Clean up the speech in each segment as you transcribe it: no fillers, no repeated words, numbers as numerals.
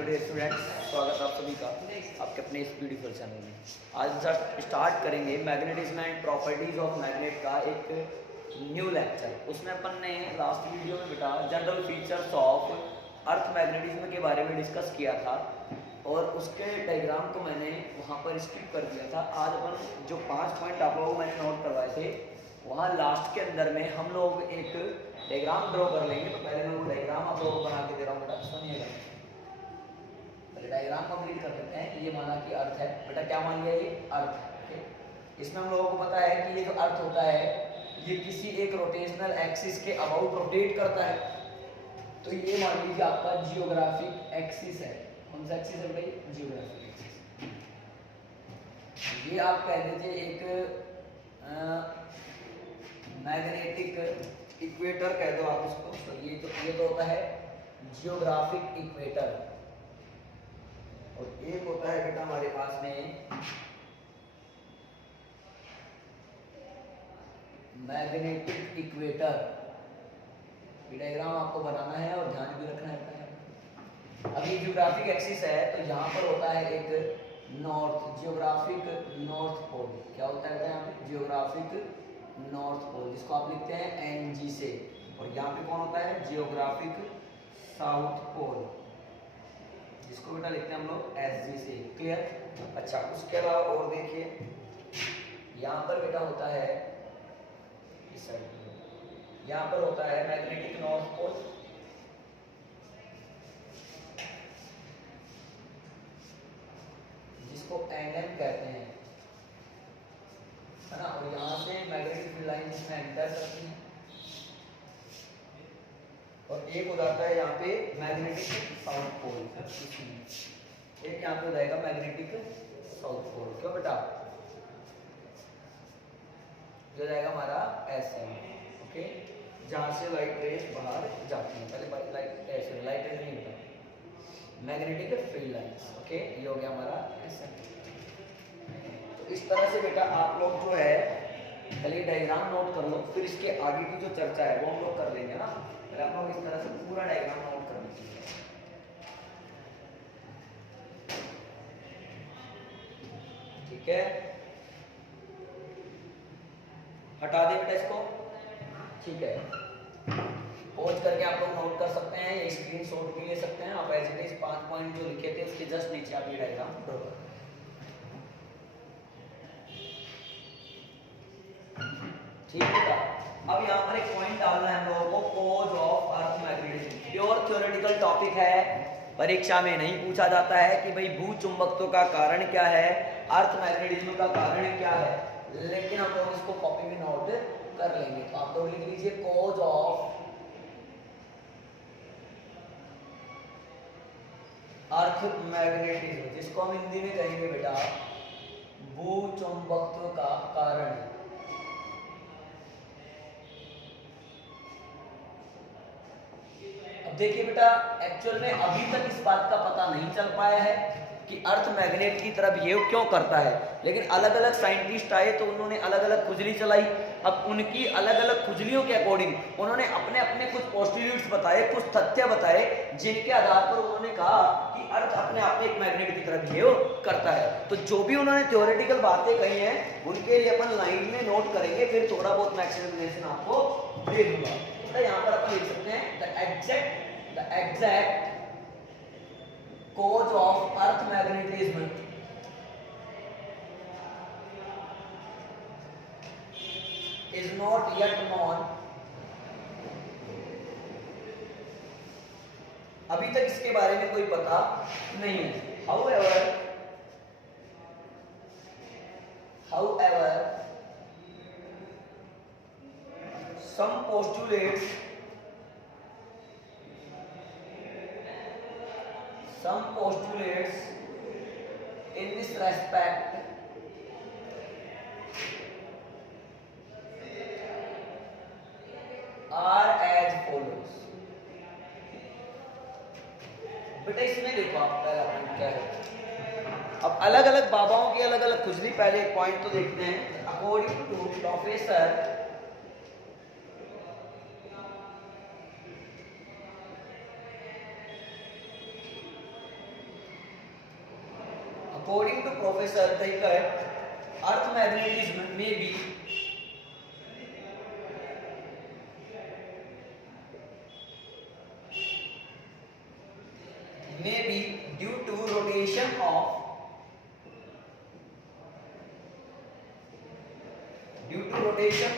Hello dear students, स्वागत है आप सभी का आपके अपने इस ब्यूटीफुल चैनल में। आज स्टार्ट करेंगे magnetism and properties of magnet का एक न्यू लेक्चर। उसमें अपन ने लास्ट वीडियो में बेटा general features of earth magnetism के बारे में डिस्कस किया था और उसके डायग्राम को मैंने वहाँ पर स्किप कर दिया था। आज अपन जो 5 पॉइंट आप लोगों को मैंने नोट करवाए थे वहाँ लास्ट के अंदर में हम लोग एक डायग्राम ड्रॉ कर लेंगे। तो पहले मैं वो डायग्राम आप लोगों को बना के दे रहा हूँ बेटा, सुनिएगा। पहले डायग्राम कंप्लीट कर लेते हैं। ये माना कि अर्थ है बेटा, क्या मान लिया ये अर्थ। इसमें हम लोगों को पता है कि ये जो अर्थ होता है ये किसी एक रोटेशनल एक्सिस के अबाउट रोटेट करता है। तो ये मान लीजिए आपका जियोग्राफिक एक्सिस है। कौन सा एक्सिस है भाई? Geographic axis. ये आप कह दीजिए एक मैग्नेटिक इक्वेटर कह दो आप इसको। तो ये तो होता है जियोग्राफिक इक्वेटर और एक होता है बेटा हमारे पास में मैग्नेटिक इक्वेटर। ये डायग्राम आपको बनाना है और ध्यान भी रखना है। अभी जियोग्राफिक एक्सिस है तो यहाँ पर होता है एक नॉर्थ, जियोग्राफिक नॉर्थ पोल। क्या होता है बेटा यहाँ पे? जियोग्राफिक नॉर्थ पोल, जिसको आप लिखते हैं NG से। और यहाँ पे कौन होता है? जियोग्राफिक साउथ पोल, जिसको बेटा लिखते हैं हम लोग SG से। क्लियर? अच्छा, उसके अलावा और देखिए यहाँ पर बेटा होता है इस साइड, यहाँ पर होता है मैग्नेटिक नॉर्थ पोल, जिसको NM कहते हैं, है ना। और यहाँ से मैग्नेटिक फील्ड लाइन इसमें एंटर करती है और एक हो जाता है यहाँ पे मैग्नेटिक साउथ पोल। एक यहाँ पे हो जाएगा मैग्नेटिक साउथ पोल। क्यों बेटा? जो जाएगा हमारा SM, ओके, जहाँ से लाइट रेज बाहर जाती है। पहले लाइट रेज नहीं होता, मैग्नेटिक फील्ड लाइंस। ओके, ये हो गया हमारा SM। तो इस तरह से बेटा आप लोग जो है पहले डायग्राम नोट कर लो, फिर इसके आगे की जो चर्चा है वो हम लोग कर लेंगे ना। पहले आप लोग इस तरह से पूरा डायग्राम नोट कर लीजिए। ठीक है, हटा दे बेटा इसको। ठीक है, पॉज करके आप लोग नोट कर सकते हैं, ये स्क्रीनशॉट भी ले सकते हैं आप। एज इट इज 5 पॉइंट जो लिखे थे उसके जस्ट नीचे आप ये डायग्राम ड्रॉ कर। ठीक है, अब यहाँ पर एक पॉइंट डालना है हम लोगों को, cause of earth magnetism. Pure theoretical topic है, परीक्षा में नहीं पूछा जाता है कि भाई भू चुंबकत्व का कारण क्या है, अर्थ मैग्नेटिज्म का कारण क्या है, लेकिन हम लोग इसको कॉपी में नोट कर लेंगे। तो आप लोग लिख लीजिए कॉज ऑफ अर्थ मैग्नेटिज्म, जिसको हम हिंदी में कहेंगे बेटा भू चुंबकत्व का कारण। अब देखिए बेटा, एक्चुअल में अभी तक इस बात का पता नहीं चल पाया है कि अर्थ मैग्नेट की तरह बिहेव क्यों करता है, लेकिन अलग अलग साइंटिस्ट आए तो उन्होंने अलग अलग खुजली चलाई। अब उनकी अलग अलग खुजलियों के अकॉर्डिंग उन्होंने अपने अपने कुछ पोस्टुलेट्स बताए, कुछ तथ्य बताए, जिनके आधार पर उन्होंने कहा कि अर्थ अपने आप में एक मैग्नेट की तरह बिहेव करता है। तो जो भी उन्होंने थ्योरेटिकल बातें कही हैं उनके लिए अपन लाइन में नोट करेंगे, फिर थोड़ा बहुत मैं एक्सप्लेनेशन आपको दे दूंगा। तो यहाँ पर अपन लिख सकते हैं the exact cause of earth magnetism is not yet known। अभी तक इसके बारे में कोई पता नहीं है। however some postulates in this respect are as follows। बेटा इसमें देखो आप पहला पॉइंट क्या है। अब अलग अलग बाबाओं की अलग अलग खुजली, पहले एक पॉइंट तो देखते हैं। According to professor According to Professor Thaikar, earth magnetism may be due to rotation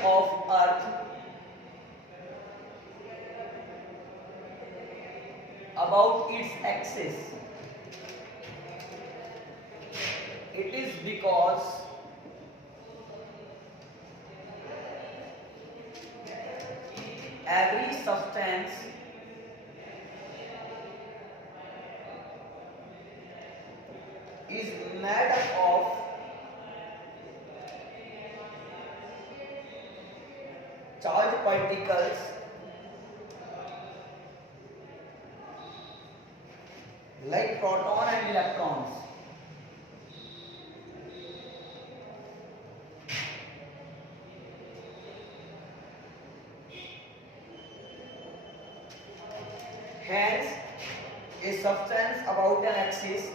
of earth about its axis. It is because every substance is made up of charged particles like proton and electrons. Hence, a substance about an axis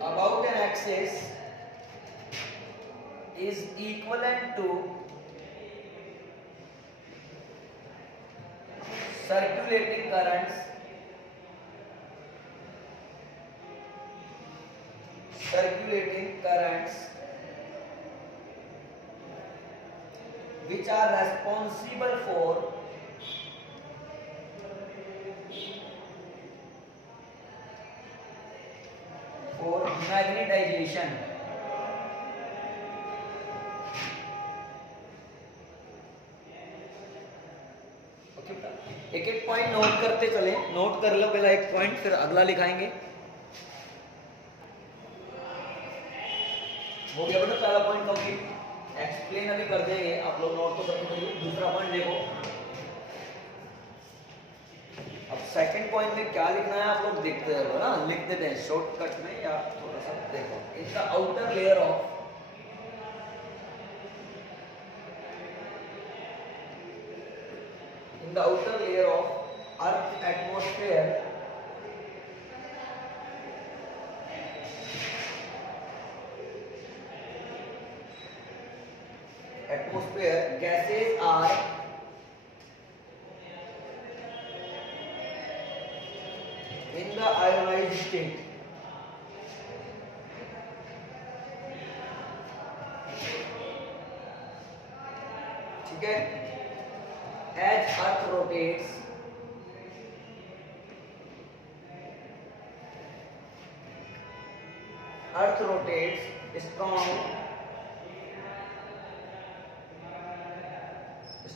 about an axis is equivalent to circulating currents which are responsible for magnetization. एक एक point note करते चले, note कर लो पहला एक point, फिर अगला लिखाएंगे। हो गया बेटा पहला पॉइंट कंप्लीट, एक्सप्लेन अभी कर देंगे, आप लोग नोट तो करते रहिए। दूसरा पॉइंट देखो, अब सेकंड पॉइंट में क्या लिखना है आप लोग देखते रहो ना, लिख देते हैं शॉर्टकट में या थोड़ा सा देखो। In the outer layer of earth atmosphere gases are in the ionized state. ठीक है, as earth rotates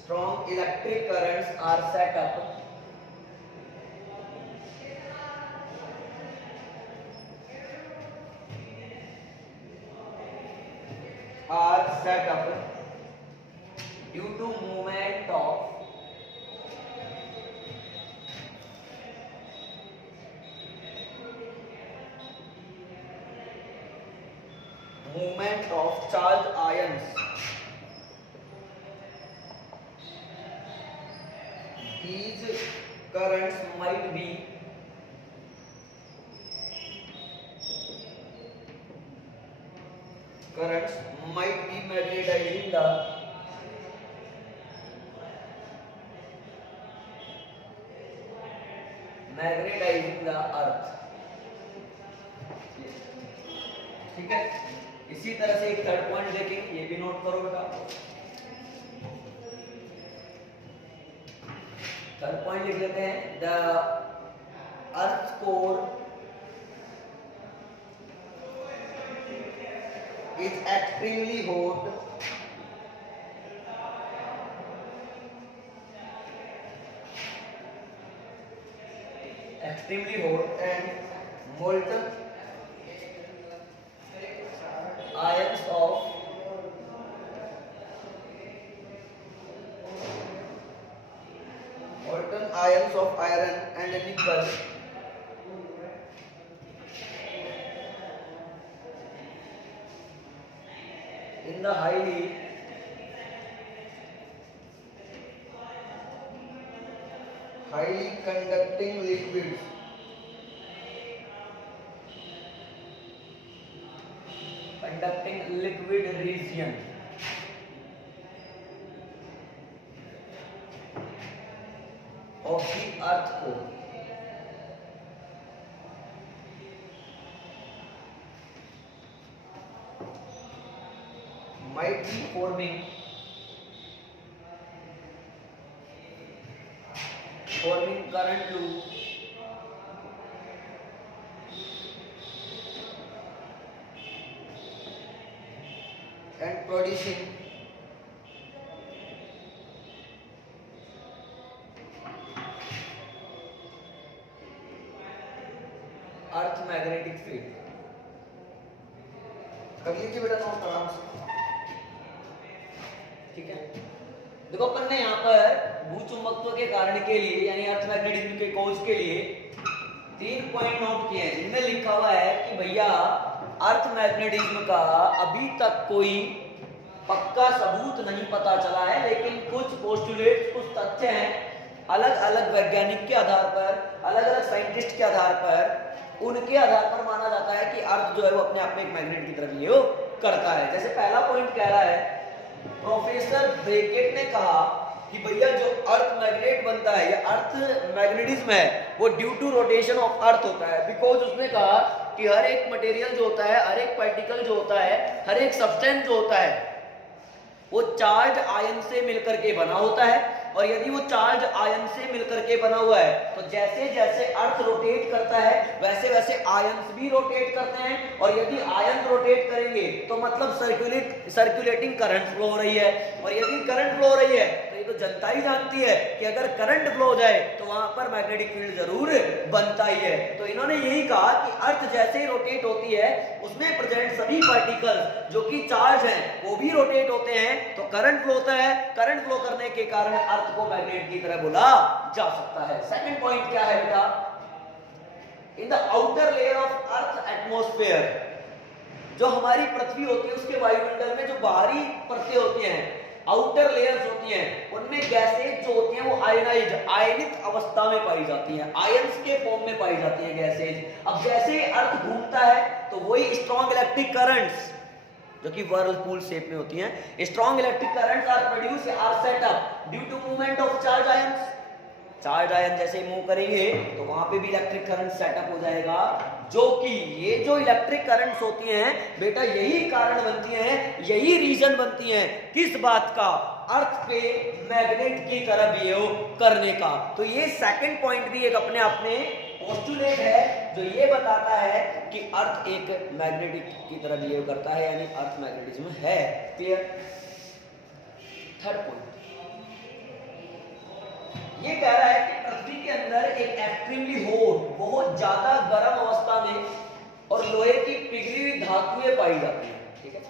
strong electric currents are set up due to movement of charged ions. These currents might be magnetizing the earth. ठीक है, इसी तरह से एक third point देखेंगे, ये भी नोट करो बेटा। थर्ड पॉइंट लिख लेते हैं, the earth core is extremely hot and molten ions of iron and nickel the highly conducting liquid region of the earth को might be forming current loop and producing earth magnetic field. कर लीजिए बेटा note आराम से। ठीक है, देखो अपन ने यहाँ पर भूचुंबकत्व के कारण के लिए यानी अर्थ मैग्नेटिज्म के कोज के लिए 3 पॉइंट नोट किए हैं, जिनमें लिखा हुआ है कि भैया अर्थ मैग्नेटिज्म का अभी तक कोई पक्का सबूत नहीं पता चला है, लेकिन कुछ पोस्टुलेट्स, कुछ तथ्य हैं, अलग अलग वैज्ञानिक के आधार पर, अलग अलग साइंटिस्ट के आधार पर, उनके आधार पर माना जाता है कि अर्थ जो है वो अपने आप में एक मैग्नेट की तरफ बिहेव करता है। जैसे पहला पॉइंट कह रहा है, प्रोफेसर ब्रैकेट ने कहा कि भैया जो अर्थ मैग्नेट बनता है या अर्थ मैग्नेटिज्म है वो due to rotation of earth होता है। बिकॉज उसने कहा कि हर एक मटेरियल जो होता है, हर एक पार्टिकल जो होता है, हर एक सब्सटेंस जो होता है वो चार्ज आयन से मिलकर के बना होता है, और यदि वो चार्ज आयन से मिलकर के बना हुआ है तो जैसे जैसे अर्थ रोटेट करता है वैसे वैसे आयन्स भी रोटेट करते हैं, और यदि आयन रोटेट करेंगे तो मतलब सर्कुलेटिंग करंट फ्लो हो रही है, और यदि करंट फ्लो हो रही है तो ये तो जनता ही जानती है कि अगर करंट फ्लो हो जाए तो वहां पर मैग्नेटिक फील्ड जरूर बनता ही है। तो इन्होंने यही कहा कि अर्थ जैसे ही रोटेट होती है उसमें प्रेजेंट सभी पार्टिकल्स जो कि चार्ज हैं वो भी रोटेट होते हैं, तो करंट फ्लो होता है, करंट फ्लो करने के कारण अर्थ को मैग्नेट की तरह बोला जा सकता है। सेकंड पॉइंट क्या है बेटा, in the outer layer of earth atmosphere, जो हमारी पृथ्वी होती है उसके वायुमंडल में जो बाहरी परतें होती हैं, आउटर लेयर्स होती हैं, उनमें गैसेज जो होती हैं वो आयनित अवस्था में पाई जाती हैं, आयंस के फॉर्म में पाई जाती हैं गैसेज। अब जैसे ही अर्थ घूमता है तो वही स्ट्रॉन्ग इलेक्ट्रिक करंट्स जो कि व्हर्लपूल शेप में होती हैं, strong electric currents are produce or set up due to movement of charge ions. Charge ion जैसे मूव करेंगे तो वहां पे भी इलेक्ट्रिक करंट सेटअप हो जाएगा, जो कि ये जो इलेक्ट्रिक करंट्स होती हैं बेटा यही कारण बनती हैं, यही रीजन बनती हैं किस बात का, अर्थ पे मैग्नेट की तरह बिहेव करने का। तो ये सेकंड पॉइंट भी एक अपने आप में पोस्टुलेट है जो ये बताता है कि अर्थ एक मैग्नेटिक की तरह बिहेव करता है, यानी अर्थ मैग्नेटिज्म है। क्लियर। थर्ड पॉइंट ये कह रहा है कि पृथ्वी के अंदर एक एक्सट्रीमली हॉट, बहुत ज्यादा गर्म अवस्था में और लोहे की पिघली हुई धातुएं पाई जाती हैं। ठीक है,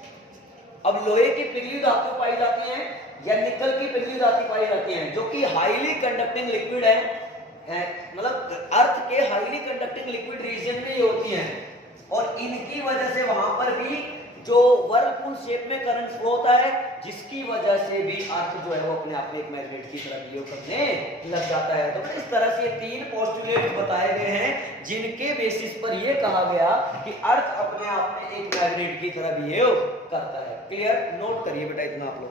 अब लोहे की पिघली हुई धातु पाई जाती हैं या निकल की पिघली धातु पाई जाती हैं, जो कि हाईली कंडक्टिंग लिक्विड है, मतलब अर्थ के हाईली कंडक्टिंग लिक्विड रीजन में ये होती हैं, और इनकी वजह से वहां पर भी जो व्हर्लपूल शेप में करंट फ्लो होता है, जिसकी वजह से भी अर्थ जो है वो अपने आप में एक मैग्नेट की तरह बिहेव करने लग जाता है। तो इस तरह से 3 पोस्टुलेट बताए गए हैं जिनके बेसिस पर यह कहा गया कि अर्थ अपने आप में एक मैग्नेट की तरह बिहेव करता है। क्लियर। नोट करिए बेटा इतना आप लोग।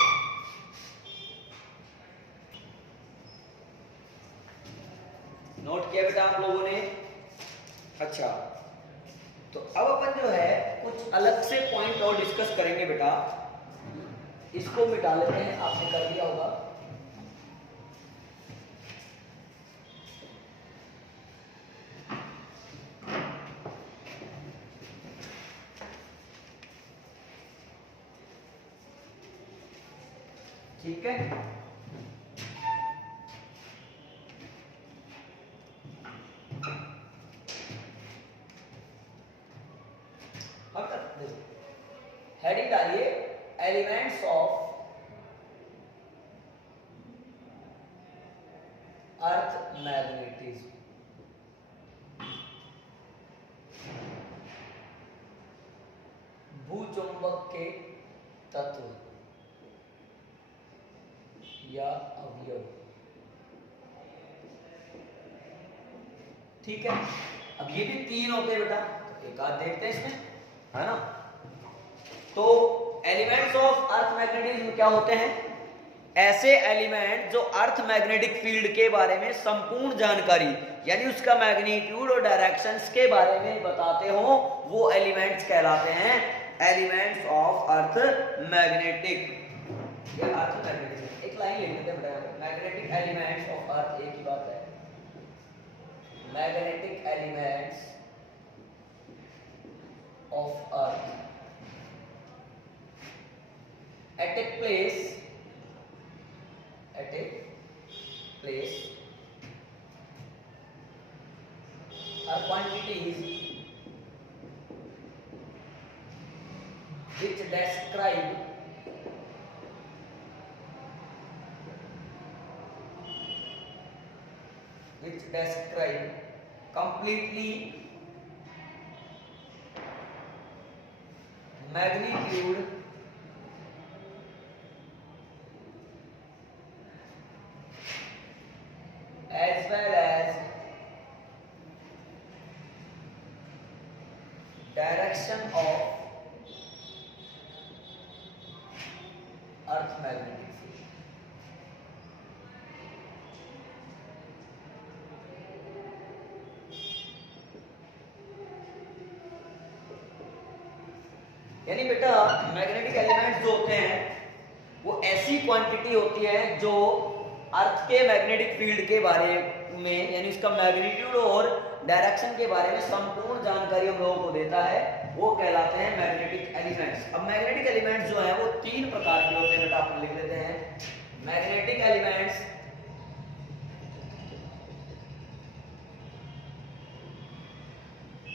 नोट किया बेटा आप लोगों ने। अच्छा, तो अब अपन जो है कुछ अलग से पॉइंट और डिस्कस करेंगे बेटा। इसको मिटा लेते हैं, आपने कर दिया होगा। ठीक है, हेडिंग डालिए एलिमेंट्स ऑफ अर्थ मैग्नेटिज्म। भूचुंबक के तत्व या अवयव। ठीक है, अब ये भी 3 होते हैं बेटा, एक आध देखते हैं इसमें, है ना। तो एलिमेंट्स ऑफ अर्थ मैग्नेटिज्म क्या होते हैं? ऐसे एलिमेंट जो अर्थ मैग्नेटिक फील्ड के बारे में संपूर्ण जानकारी यानी उसका मैग्नीट्यूड और डायरेक्शंस के बारे में बताते हो, वो एलिमेंट्स कहलाते हैं एलिमेंट्स ऑफ अर्थ मैग्नेटिक या अर्थ मैग्नेटिज्म। एक लाइन लिख लेते हैं बेटा, मैग्नेटिक एलिमेंट्स ऑफ अर्थ, एक ही बात है, magnetic elements of earth at a place are quantities which describe completely magnitude as well as direction of earth magnetic field। यानी बेटा मैग्नेटिक एलिमेंट्स जो होते हैं वो ऐसी क्वांटिटी होती है जो अर्थ के मैग्नेटिक फील्ड के बारे में यानी उसका मैग्नीट्यूड और डायरेक्शन के बारे में संपूर्ण जानकारी हम लोगों को देता है, वो कहलाते हैं मैग्नेटिक एलिमेंट्स। अब मैग्नेटिक एलिमेंट्स जो है वो 3 प्रकार के होते हैं बेटा, अपन लिख लेते हैं मैग्नेटिक एलिमेंट्स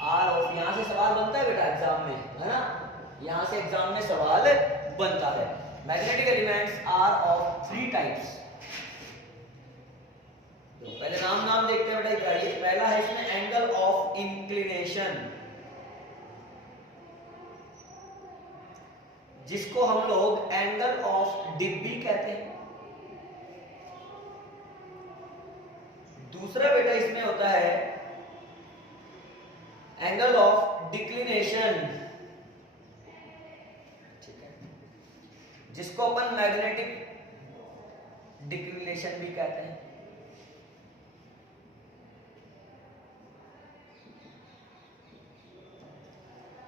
आर ऑफ, यहां से सवाल बनता है बेटा एग्जाम में, है ना, यहां से एग्जाम में सवाल बनता है। Magnetic elements are of 3 types. तो पहले नाम देखते हैं बेटा, क्या ये पहला है इसमें एंगल ऑफ इंक्लिनेशन, जिसको हम लोग एंगल ऑफ डिब्बी कहते हैं। दूसरा बेटा इसमें होता है एंगल ऑफ डिक्लिनेशन, ठीक है, जिसको अपन मैग्नेटिक डिक्लिनेशन भी कहते हैं।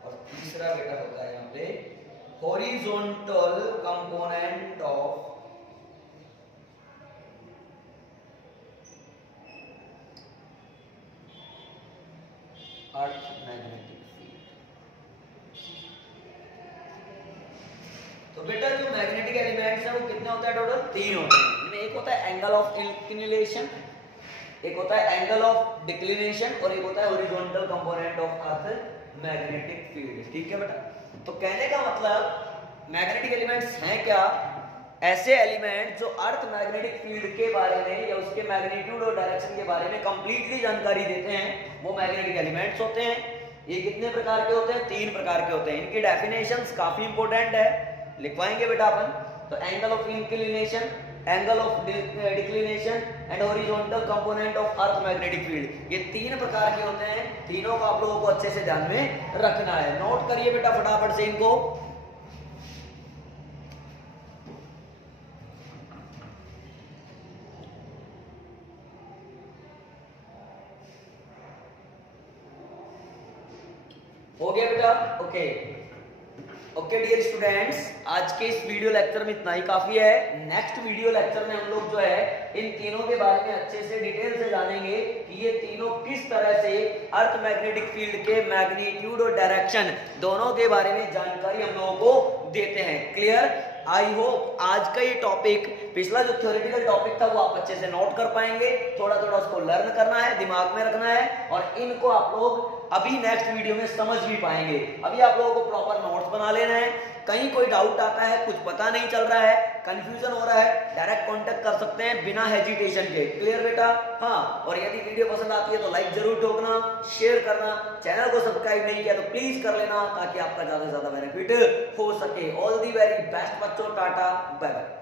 और तीसरा बेटा होता है यहां पे horizontal component of earth magnetic field. तो बेटा जो मैग्नेटिक एलिमेंट्स है वो कितने होते हैं टोटल? 3 होते हैं। इनमें एक होता है एंगल ऑफ इंक्लिनेशन, एक होता है एंगल ऑफ डिक्लिनेशन और एक होता है horizontal component of earth magnetic field. ठीक है बेटा, तो कहने का मतलब मैग्नेटिक एलिमेंट्स हैं क्या? ऐसे एलिमेंट जो अर्थ मैग्नेटिक फील्ड के बारे में या उसके मैग्नीट्यूड और डायरेक्शन के बारे में कंप्लीटली जानकारी देते हैं, वो मैग्नेटिक एलिमेंट्स होते हैं। ये कितने प्रकार के होते हैं? 3 प्रकार के होते हैं। इनकी डेफिनेशंस काफी इंपॉर्टेंट है, लिखवाएंगे बेटा अपन। तो angle of inclination, angle of declination and horizontal component of earth magnetic field, ये 3 प्रकार के होते हैं। तीनों को आप लोगों को अच्छे से ध्यान में रखना है। नोट करिए बेटा फटाफट से इनको। हो गया बेटा? ओके ओके डियर स्टूडेंट्स, आज के इस वीडियो लेक्चर में इतना ही काफी है। नेक्स्ट वीडियो लेक्चर में हम लोग जो है इन तीनों के बारे में अच्छे से डिटेल से जानेंगे कि ये तीनों किस तरह से अर्थ मैग्नेटिक फील्ड के मैग्नीट्यूड और डायरेक्शन दोनों के बारे में जानकारी हम लोगों को देते हैं। क्लियर? आई होप आज का ये टॉपिक, पिछला जो थ्योरेटिकल टॉपिक था वो आप अच्छे से नोट कर पाएंगे। थोड़ा थोड़ा उसको लर्न करना है, दिमाग में रखना है और इनको आप लोग अभी नेक्स्ट वीडियो में समझ भी पाएंगे। अभी आप लोगों को प्रॉपर नोट्स बना लेना है। कहीं कोई डाउट आता है, कुछ पता नहीं चल रहा है, कंफ्यूजन हो रहा है, डायरेक्ट कांटेक्ट कर सकते हैं बिना हेजिटेशन के। क्लियर बेटा? हाँ, और यदि वीडियो पसंद आती है तो लाइक जरूर ठोकना, शेयर करना, चैनल को सब्सक्राइब नहीं किया तो प्लीज कर लेना ताकि आपका ज्यादा से ज्यादा बेनिफिट हो सके। ऑल दी वेरी बेस्ट बच्चों, टाटा बाय बाय।